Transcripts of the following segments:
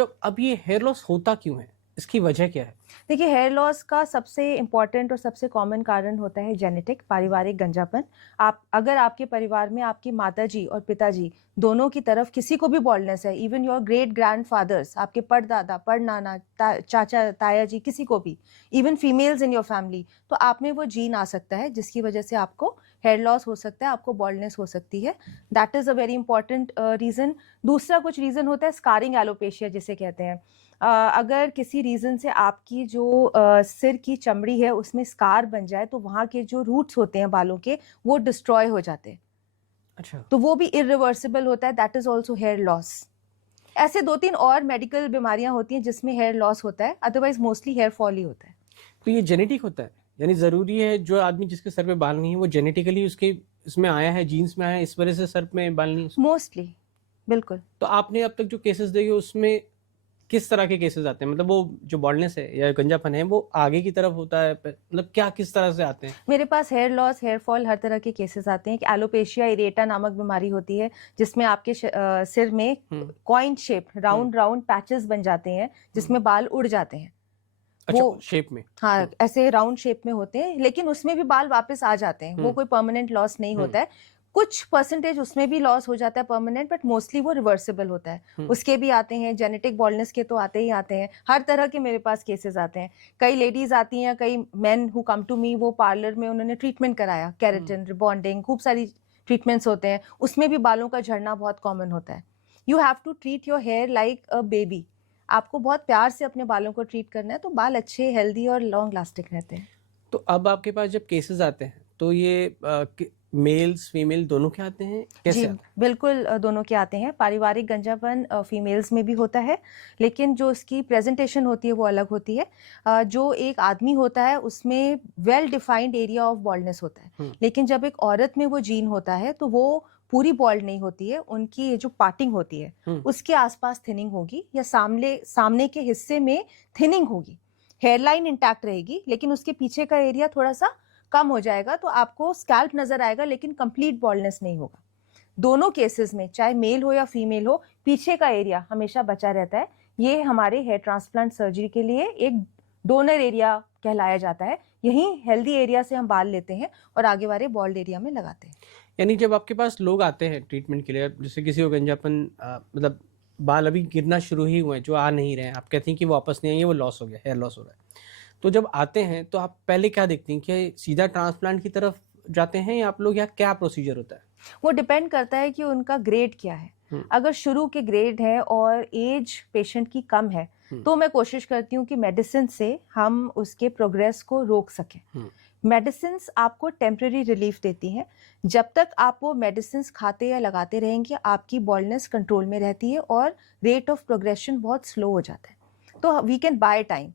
तो अब ये हेयर लॉस होता क्यों है? इसकी वजह क्या है? देखिए, हेयर लॉस का सबसे इम्पॉर्टेंट और सबसे कॉमन कारण होता है जेनेटिक, पारिवारिक गंजापन। आप अगर आपके परिवार में आपकी माताजी और पिताजी दोनों की तरफ किसी को भी बॉल्डनेस है, इवन योर ग्रेट ग्रैंडफादर्स, आपके परदादा, परनाना, चाचा, ताया जी, किसी को भी, even females in your family, तो आप में वो जीन आ सकता है जिसकी वजह से आपको हेयर लॉस हो सकता है, आपको बॉल्डनेस हो सकती है। That is a very important reason. दूसरा कुछ रीज़न होता है स्कारिंग एलोपेशिया जिसे कहते हैं। अगर किसी रीज़न से आपकी जो सिर की चमड़ी है उसमें स्कार बन जाए तो वहाँ के जो रूट्स होते हैं बालों के वो डिस्ट्रॉय हो जाते हैं, अच्छा। तो वो भी इरिवर्सिबल होता है। That is also hair loss. ऐसे 2-3 और मेडिकल बीमारियां होती हैं जिसमें हेयर लॉस होता है, अदरवाइज मोस्टली हेयर फॉल ही होता है। तो ये जेनेटिक होता है? यानी ज़रूरी है जो आदमी जिसके सर पे बाल नहीं है वो जेनेटिकली उसके इसमें आया है, जीन्स में आया है, इस वजह से सर में बाल नहीं है उसको? मोस्टली, बिल्कुल। तो आपने अब तक जो केसेस देखे उसमें किस तरह के केसेस आते हैं? मतलब वो जो बॉल्डनेस है या गंजापन है वो आगे की तरफ होता है मतलब क्या किस तरह से आते हैं? मेरे पास हेयर लॉस, हेयर फॉल, हर तरह के केसेस आते हैं। कि एलोपेशिया एरेटा नामक बीमारी होती है जिसमें आपके सिर में हुँ, कॉइन शेप हुँ, राउंड राउंड पैचेस बन जाते हैं हुँ। जिसमें बाल उड़ जाते हैं। अच्छा, वो शेप में। हाँ, हुँ, ऐसे राउंड शेप में होते हैं, लेकिन उसमें भी बाल वापस आ जाते हैं। वो हुँ, कोई परमानेंट लॉस नहीं हुँ, होता है। कुछ परसेंटेज उसमें भी लॉस हो जाता है परमानेंट, बट मोस्टली वो रिवर्सिबल होता है। हुँ। उसके भी आते हैं, जेनेटिक बॉल्डनेस के तो आते ही आते हैं। हर तरह के मेरे पास केसेस आते हैं। कई लेडीज़ आती हैं, कई main who come to me, वो पार्लर में उन्होंने ट्रीटमेंट कराया, हुँ। केराटिन, रिबॉन्डिंग, खूब सारी ट्रीटमेंट्स होते हैं। उसमें भी बालों का झड़ना बहुत कॉमन होता है। You have to treat your hair like a baby. आपको बहुत प्यार से अपने बालों को ट्रीट करना है, तो बाल अच्छे, हेल्दी और लॉन्ग लास्टिंग रहते हैं। तो अब आपके पास जब केसेस आते हैं तो ये मेल्स फीमेल दोनों के आते हैं जी, कैसे आते बिल्कुल दोनों के आते हैं। पारिवारिक गंजापन फीमेल्स में भी होता है, लेकिन जो उसकी प्रेज़ेंटेशन होती है वो अलग होती है। जो एक आदमी होता है उसमें well defined area of baldness होता है, हैं? लेकिन जब एक औरत में वो जीन होता है तो वो पूरी बाल्ड नहीं होती है। उनकी ये जो पार्टिंग होती है, हुँ, उसके आस-पास थिनिंग होगी या सामने सामने के हिस्से में थिनिंग होगी। हेयरलाइन इंटैक्ट रहेगी, लेकिन उसके पीछे का एरिया थोड़ा-सा कम हो जाएगा, तो आपको स्कैल्प नज़र आएगा लेकिन कंप्लीट बाल्डनेस नहीं होगा। दोनों केसेस में, चाहे मेल हो या फीमेल हो, पीछे का एरिया हमेशा बचा रहता है। ये हमारे हेयर ट्रांसप्लांट सर्जरी के लिए एक डोनर एरिया कहलाया जाता है। यहीं हेल्दी एरिया से हम बाल लेते हैं और आगे वाले बॉल्ड एरिया में लगाते हैं। यानी जब आपके पास लोग आते हैं ट्रीटमेंट के लिए जैसे किसी को गंजापन मतलब बाल अभी गिरना शुरू ही हुए हैं जो आ नहीं रहे हैं आप कहती हैं कि वापस नहीं आएंगे वो लॉस हो गया हेयर लॉस हो रहा है तो जब आते हैं तो आप पहले क्या देखती हैं कि सीधा ट्रांसप्लांट की तरफ जाते हैं या आप लोग यहाँ क्या प्रोसीजर होता है? वो डिपेंड करता है कि उनका ग्रेड क्या है। हुँ, अगर शुरू के ग्रेड है और एज पेशेंट की कम है, हुँ, तो मैं कोशिश करती हूँ कि मेडिसिन से हम उसके प्रोग्रेस को रोक सकें। हुँ, मेडिसिन्स आपको टेम्परेरी रिलीफ देती हैं। जब तक आप वो मेडिसिन्स खाते या लगाते रहेंगे, आपकी बॉल्डनेस कंट्रोल में रहती है और रेट ऑफ प्रोग्रेशन बहुत स्लो हो जाता है। तो वी कैन बाय टाइम।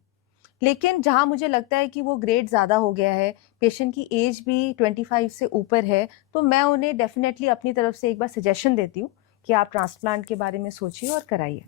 लेकिन जहाँ मुझे लगता है कि वो ग्रेड ज़्यादा हो गया है, पेशेंट की एज भी 25 से ऊपर है, तो मैं उन्हें डेफ़िनेटली अपनी तरफ से एक बार सजेशन देती हूँ कि आप ट्रांसप्लांट के बारे में सोचिए और कराइए।